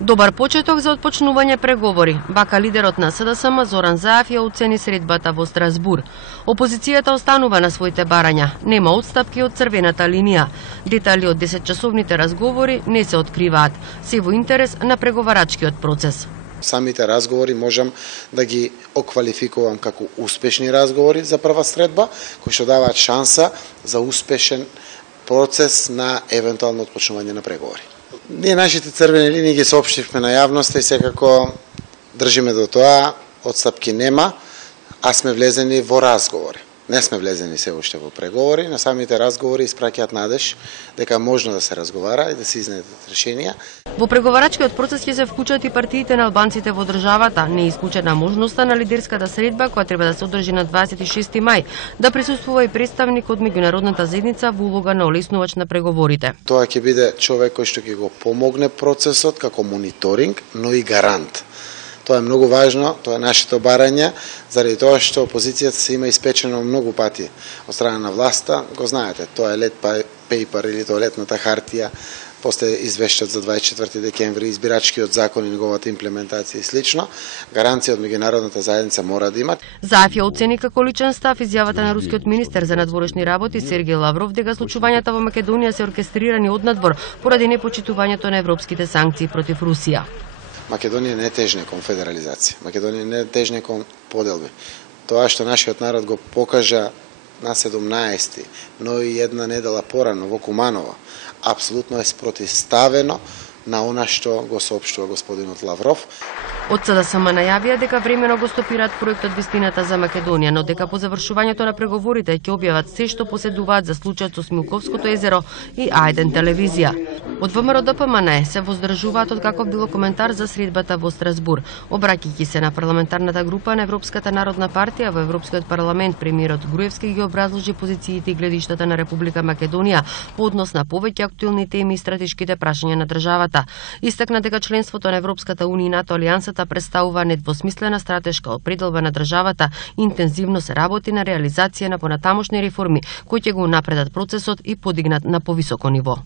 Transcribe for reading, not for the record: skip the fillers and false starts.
Добар почеток за отпочнување преговори. Бака лидерот на СДСМ Зоран Заев ја оцени средбата во Страсбур. Опозицијата останува на своите барања. Нема отстапки од црвената линија. Детали од 10-часовните разговори не се откриваат. Се во интерес на преговарачкиот процес. Самите разговори можам да ги оквалификувам како успешни разговори за прва средба, кои што даваат шанса за успешен процес на евентуално отпочнување на преговори. Ние нашите црвени линии ги соопштивме на јавноста и секако држиме до тоа, отстапки нема, а сме влезени во разговори. Не сме влезени се уште во преговори, на самите разговори испраќаат надеж дека можно да се разговара и да се изнедат решенија. Во преговарачкиот процес ќе се вклучат и партиите на албанците во државата. Не е исклучена можноста на лидерската средба која треба да се одржи на 26 мај, да присуствува и представник од меѓународната заедница во улога на олеснувач на преговорите. Тоа ќе биде човек кој што ќе го помогне процесот како мониторинг, но и гарант. Тоа е многу важно, тоа е нашето барање, заради тоа што опозицијата се има испечено многу пати од страна на власта. Го знаете, тоа е лет пейпер или тоалетната хартија, после извештаат за 24 декември, избирачкиот закон и неговата имплементација и слично. Гаранција од меѓународната заедница мора да имат. Заев ја оцени како личен став изјавата на рускиот министер за надворешни работи Сергеј Лавров дека случувањата во Македонија се оркестрирани однадвор поради непочитувањето на европските санкции против Русија. Македонија не тежне кон федерализација. Македонија не тежне кон поделби. Тоа што нашиот народ го покажа на 17, но и една недела порано во Куманово, апсолутно е спротивставено на она што го соопштува господинот Лавров. Од СДСМ најавија дека времено го стопираат проектот Вистината за Македонија, но дека по завршувањето на преговорите ќе објават се што поседуваат за случајот со Смилковското езеро и А1 телевизија. Од ВМРО ДПМН се воздржуваат од каков било коментар за средбата во Страсбур. Обраќајќи се на парламентарната група на Европската народна партија во Европскиот парламент, премиерот Груевски ги образложи позициите и гледиштата на Република Македонија по однос на повеќе актуелни теми и стратешките прашања на државата. Истакна дека членството на Европската унија и НАТО алијансата представува недвосмислена стратешка определба на државата и интензивно се работи на реализација на понатамошни реформи кои ќе го напредат процесот и подигнат на повисоко ниво.